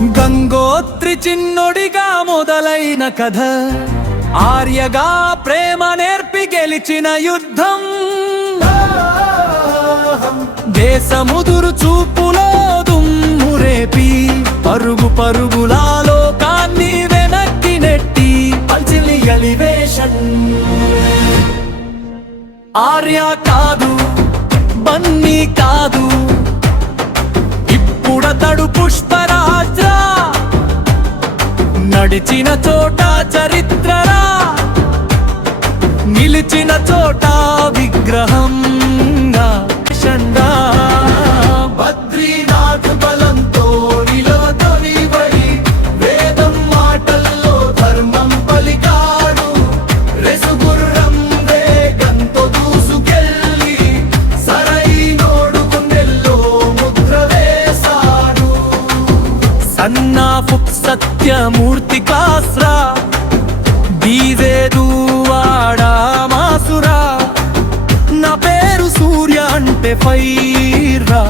గంగోత్రి చిన్నొడిగా మొదలైన కథ, ఆర్యగా ప్రేమ నేర్పి గెలిచిన యుద్ధం. దేశముదురు చూపులో దుమ్మురేపి పరుగు పరుగులా లోకాన్ని వెనక్కి నెట్టి పల్చిలి ఎలివేషన్. ఆర్య కాదు, బన్నీ కాదు, ఇప్పుడతడు పుష్పరాజ్రా. నడిచిన చోట చరిత్రరా, నిలిచిన చోట విగ్రహంగా. బద్రీనాథ్ బలంతో నిలవతొలిబడి వేదం మాటల్లో ధర్మం పలికాడు. రెసుగుర్రం వేగంతో దూసుకెళ్ళి సరైనోడు గుండెల్లో ముద్ర వేశాడు. సన్నాఫు సత్యమూర్తి కాస్రా, బీవేదు వాడా మాసురా. నా పేరు సూర్య అంటే ఫైర్ రా.